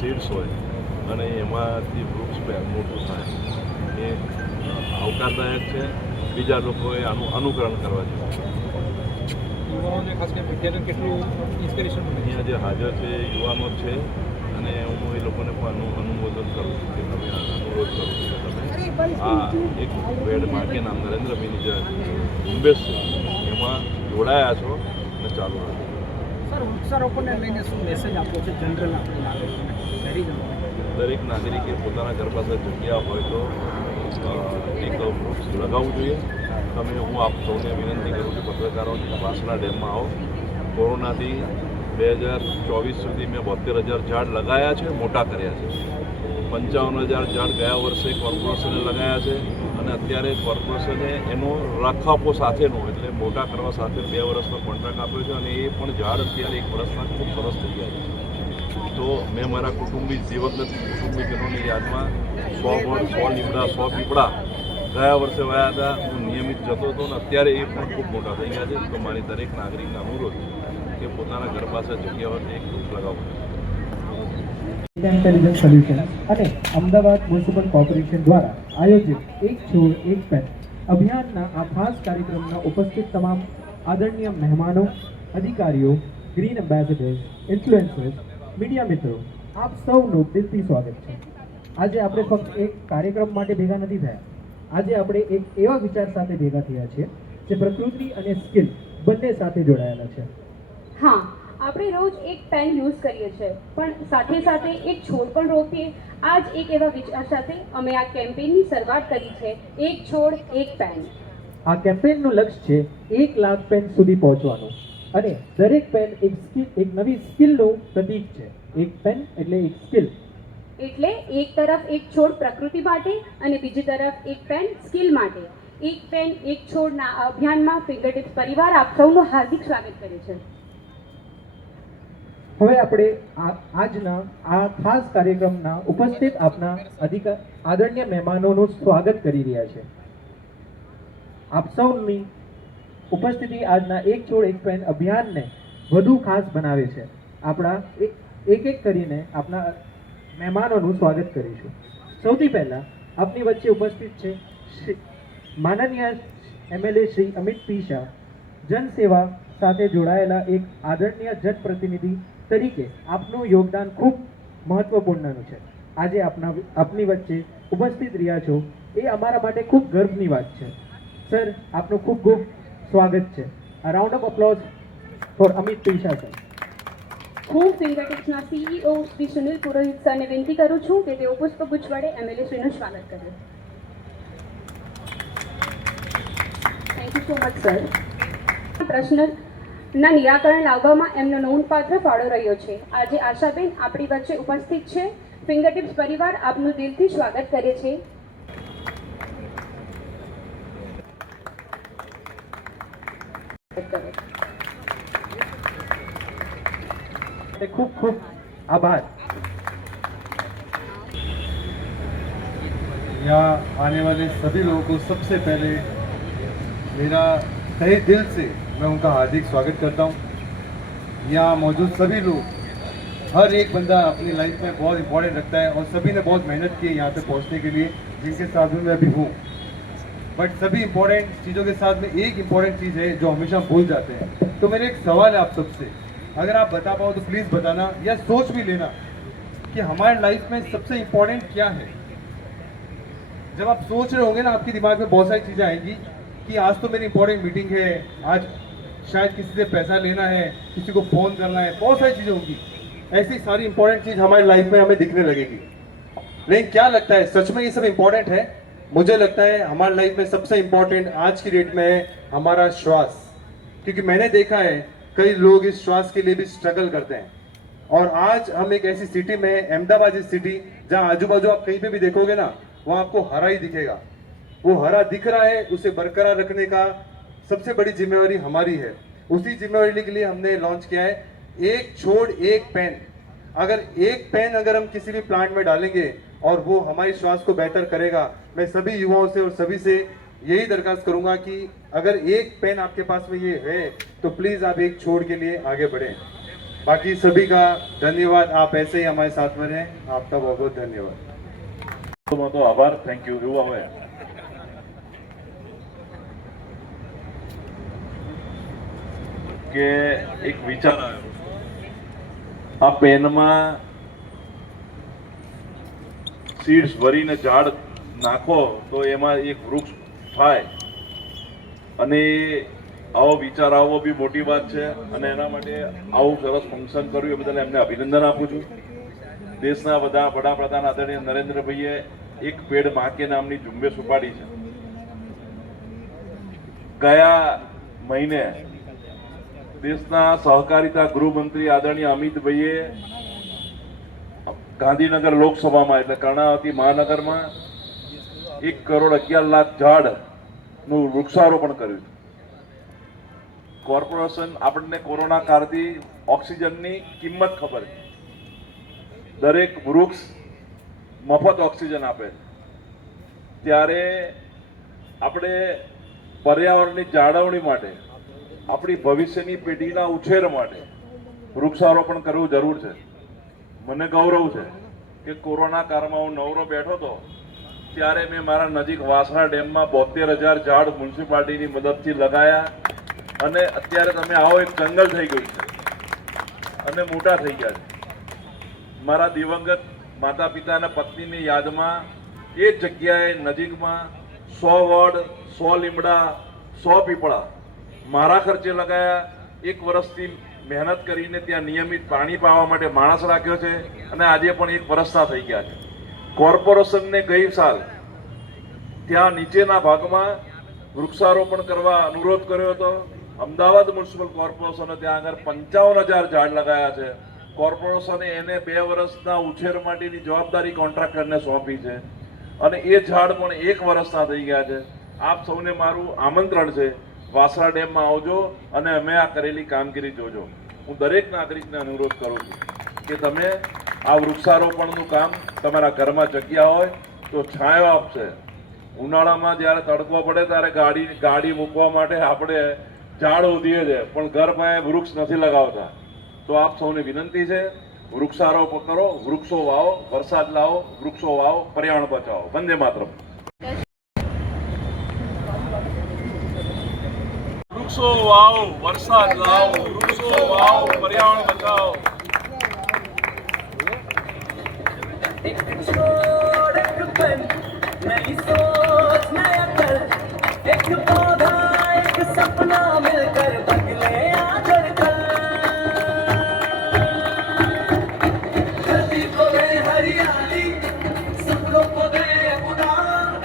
Seeds હોય અને એમાંથી વૃક્ષ મોટું થાય એ આવકારદાયક છે. બીજા લોકોએ આનું અનુકરણ કરવા જોઈએ. યુવાઓને ખાસ કરીને વિદ્યાર્થીઓને કેટલું ઇન્સ્પિરેશન મળે? અહીંયા જે હાજર છે એ યુવાનો જ છે અને હું એ લોકોને પણ અનુમોદન કરું છું કે તમે અનુરોધ કરું છું કે તમે આ એક પેડ માટે નામ નરેન્દ્રભાઈની જે ઝુંબેશ છે એમાં જોડાયા છો અને ચાલુ રાખો. સર, વૃક્ષારોપણને લઈને શું મેસેજ આપવો છે જનરલ આપણે નાગરિકોને? દરેક નાગરિકે પોતાના ઘર પાસે જગ્યા હોય તો એક વૃક્ષ લગાવવું જોઈએ. હું આપ સૌને વિનંતી કરું છું, પત્રકારોને વાસણા ડેમમાં આવો. કોરોનાથી 2024 સુધી મેં 72,000 ઝાડ લગાવ્યા છે, મોટા કર્યા છે. 55,000 ઝાડ ગયા વર્ષે કોર્પોરેશને લગાવ્યા છે અને અત્યારે કોર્પોરેશને એનો રખાપો સાથેનો એટલે મોટા કરવા સાથે 2 વર્ષનો કોન્ટ્રાક્ટ આપ્યો છે અને એ પણ ઝાડ અત્યારે 1 વર્ષમાં ખૂબ સરસ થઈ ગયા છે. તો મેં મારા દિવંગત કુટુંબીજનોની યાદમાં 100 વડ, 100 લીમડા, 100 પીપળા ગયા વર્ષે વાયા હતા. હું નિયમિત જતો હતો અને અત્યારે એ પણ ખૂબ મોટા થઈ ગયા છે. તો મારી દરેક નાગરિકને અનુરોધ કે પોતાના ઘર પાસે જગ્યા હોય એક વૃક્ષ લગાવવું. ઇન્ટેલિજન્સ સોલ્યુશન અને અમદાવાદ મ્યુનિસિપલ કોર્પોરેશન દ્વારા આયોજિત એક છોડ એક પેન અભિયાનના આ ખાસ કાર્યક્રમમાં ઉપસ્થિત તમામ આદરણીય મહેમાનો, અધિકારીઓ, ગ્રીન એમ્બેસેડર્સ, ઇન્ફ્લુએન્સર્સ, મીડિયા મિત્રો, આપ સૌનું દિલથી સ્વાગત છે. આજે આપણે ફક્ત એક કાર્યક્રમ માટે ભેગા નથી થયા. આજે આપણે એક એવા વિચાર સાથે ભેગા થયા છીએ જે પ્રકૃતિ અને સ્કિલ બંને સાથે જોડાયેલા છે. હા, આપણે રોજ એક પેન યુઝ કરીએ છીએ, પણ સાથે સાથે એક છોડ પણ રોપીએ. આ જ એક એવા વિચાર સાથે અમે આ કેમ્પેઇનની શરૂઆત કરી છે, એક છોડ એક પેન. આ કેમ્પેઇનનું લક્ષ્ય છે 1 લાખ પેન સુધી પહોંચવાનું અને દરેક પેન એક નવી સ્કિલનું પ્રતીક છે. એક પેન એટલે એક સ્કિલ. એટલે એક તરફ એક છોડ પ્રકૃતિ માટે અને બીજી તરફ એક પેન સ્કિલ માટે. એક પેન એક છોડના આ અભિયાનમાં ફિંગરટિપ્સ પરિવાર આપ સૌનું હાર્દિક સ્વાગત કરે છે. હવે આપણે આજના આ ખાસ કાર્યક્રમના ઉપસ્થિત આપના આદરણીય મહેમાનોનું સ્વાગત કરી રહ્યા છે. આપ સૌની ઉપસ્થિતિ આજના એક છોડ એક પેન અભિયાનને વધુ ખાસ બનાવે છે. આપણા એક કરીને આપના મહેમાનોનું સ્વાગત કરીશું. સૌથી પહેલા આપની વચ્ચે ઉપસ્થિત છે માનનીય MLA શ્રી અમિત પી શાહ. જનસેવા સાથે જોડાયેલા એક આદરણીય જનપ્રતિનિધિ તરીકે આપનું યોગદાન ખૂબ મહત્વપૂર્ણનું છે. આજે આપની વચ્ચે ઉપસ્થિત રહ્યા છો એ અમારા માટે ખૂબ ગર્વની વાત છે. સર, આપનું ખૂબ ખૂબ સ્વાગત છે. A round of applause for Amit P Shah sir. હું ફિંગરટિપ્સના CEO શ્રી સુનિલ પુરોહિત સરને વિનંતી કરું છું કે તેઓ પુષ્પગુચ્છ વડે MLA શ્રીનું સ્વાગત કરે. Thank you so much sir. પ્રશ્નના નિરાકરણ લાવવામાં એમનો નોંધપાત્ર ફાળો રહ્યો છે. આજે આશાબેન આપણી વચ્ચે ઉપસ્થિત છે. ફિંગરટિપ્સ પરિવાર આપનું દિલથી સ્વાગત કરે છે. खूब खूब आभार. यहाँ आने वाले सभी लोगों को सबसे पहले मेरा तहे दिल से मैं उनका हार्दिक स्वागत करता हूँ. यहाँ मौजूद सभी लोग, हर एक बंदा अपनी लाइफ में बहुत इम्पोर्टेंट रखता है और सभी ने बहुत मेहनत की है यहाँ पे पहुँचने के लिए, जिनके साथ में मैं अभी हूँ. बट सभी इम्पोर्टेंट चीज़ों के साथ में एक इम्पोर्टेंट चीज़ है जो हमेशा भूल जाते हैं. तो मेरे एक सवाल है आप सबसे, अगर आप बता पाओ तो प्लीज़ बताना या सोच भी लेना कि हमारे लाइफ में सबसे इम्पोर्टेंट क्या है. जब आप सोच रहे होंगे ना, आपके दिमाग में बहुत सारी चीज़ें आएंगी कि आज तो मेरी इंपॉर्टेंट मीटिंग है, आज शायद किसी से पैसा लेना है, किसी को फ़ोन करना है, बहुत सारी चीज़ें होंगी. ऐसी सारी इंपॉर्टेंट चीज़ हमारी लाइफ में हमें दिखने लगेगी. लेकिन क्या लगता है सच में ये सब इंपॉर्टेंट है? मुझे लगता है हमारी लाइफ में सबसे इंपॉर्टेंट आज की डेट में है हमारा श्वास. क्योंकि मैंने देखा है कई लोग इस श्वास के लिए भी स्ट्रगल करते हैं. और आज हम एक ऐसी सिटी में, अहमदाबाद इस सिटी, जहाँ आजू बाजू आप कहीं पे भी देखोगे ना, वहाँ आपको हरा ही दिखेगा. वो हरा दिख रहा है, उसे बरकरार रखने का सबसे बड़ी जिम्मेवारी हमारी है. उसी जिम्मेवारी के लिए हमने लॉन्च किया है एक छोड़ एक पेन. अगर एक पेन अगर हम किसी भी प्लांट में डालेंगे और वो हमारी श्वास को बेहतर करेगा, मैं सभी युवाओं से और सभी से यही दरखास्त करूंगा कि अगर एक पेन आपके पास में ये है तो प्लीज़ आप एक छोड़ के लिए आगे बढ़ें. बाकी सभी का धन्यवाद, आप ऐसे ही हमारे साथ में रहें, आपका बहुत बहुत धन्यवाद। તો આભાર, થેન્ક યુ. એવું હવે કે એક વિચાર આવ્યો, આ પેનમાં સીડ્સ ભરીને ઝાડ નાખો તો એમાં એક વૃક્ષ થાય, અને આવો વિચાર આવવો બી મોટી વાત છે. અને એના માટે આવું સરસ ફંક્શન કર્યું એ બદલ એમને અભિનંદન આપું છું. દેશના વડાપ્રધાન આદરણીય નરેન્દ્રભાઈએ એક પેડ માં કે નામની ઝુંબેશ ઉપાડી છે. ગયા મહિને દેશના સહકારિતા ગૃહમંત્રી આદરણીય અમિતભાઈએ ગાંધીનગર લોકસભામાં એટલે કર્ણાવતી મહાનગરમાં 1,11,00,000 ઝાડનું વૃક્ષારોપણ કર્યું. કોર્પોરેશન આપણને કોરોના કાળથી ઓક્સિજનની કિંમત ખબર છે. દરેક વૃક્ષ મફત ઓક્સિજન આપે છે. ત્યારે આપણે પર્યાવરણની જાળવણી માટે, આપણી ભવિષ્યની પેઢીના ઉછેર માટે વૃક્ષારોપણ કરવું જરૂર છે. મને ગૌરવ છે કે કોરોના કાળમાં હું નવરો બેઠો હતો ત્યારે મેં મારા નજીક વાસણા ડેમમાં 72,000 ઝાડ મ્યુનિસિપાલિટીની મદદથી લગાયા, અને અત્યારે તમે આવો એક જંગલ થઈ ગયું છે અને મોટા થઈ ગયા છે. મારા દિવંગત માતા પિતા અને પત્નીની યાદમાં એ જગ્યાએ નજીકમાં 100 વડ, 100 લીમડા, 100 પીપળા મારા ખર્ચે લગાયા. 1 વર્ષથી મહેનત કરીને ત્યાં નિયમિત પાણી પાવા માટે માણસ રાખ્યો છે, અને આજે પણ 1 વર્ષના થઈ ગયા છે. કોર્પોરેશનને ગઈ સાલ ત્યાં નીચેના ભાગમાં વૃક્ષારોપણ કરવા અનુરોધ કર્યો હતો. અમદાવાદ મ્યુનિસિપલ કોર્પોરેશને ત્યાં આગળ 55,000 ઝાડ લગાયા છે. કોર્પોરેશને એને 2 વર્ષના ઉછેર માટેની જવાબદારી કોન્ટ્રાક્ટરને સોંપી છે, અને એ ઝાડ પણ 1 વર્ષના થઈ ગયા છે. આપ સૌને મારું આમંત્રણ છે, વાસણા ડેમમાં આવજો અને અમે આ કરેલી કામગીરી જોજો. હું દરેક નાગરિકને અનુરોધ કરું છું કે તમે આ વૃક્ષારોપણનું કામ તમારા ઘરમાં જગ્યા હોય તો છાંયો આપશે. ઉનાળામાં જ્યારે તડકો પડે ત્યારે ગાડી મૂકવા માટે આપણે ઝાડ ઉધીએ છે, પણ ઘર પાસે વૃક્ષ નથી લગાવતા. તો આપ સૌને વિનંતી છે, વૃક્ષારોપણ કરો, વૃક્ષો વાવો, વરસાદ લાવો, વૃક્ષો વાવો, પર્યાવરણ બચાવો. વંદે માતરમ. વૃક્ષો વાવો, વરસાદ લાવો, વૃક્ષો વાવો, પર્યાવરણ બચાવો. नई सोच नया कल, एक पौधा एक सपना मिलकर बदले आज कल। धरती को दे हरियाली, सपनों को दे उड़ान,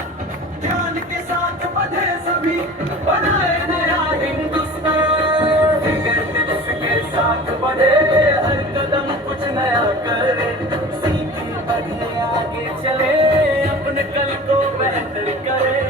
ज्ञान के साथ बढ़े सभी, बनाए नया हिंदुस्तान। फिकर दिवस के साथ बढ़े, हर कदम कुछ नया करे, सीखे बढ़े आगे चले, अपने कल को बेहतर करे।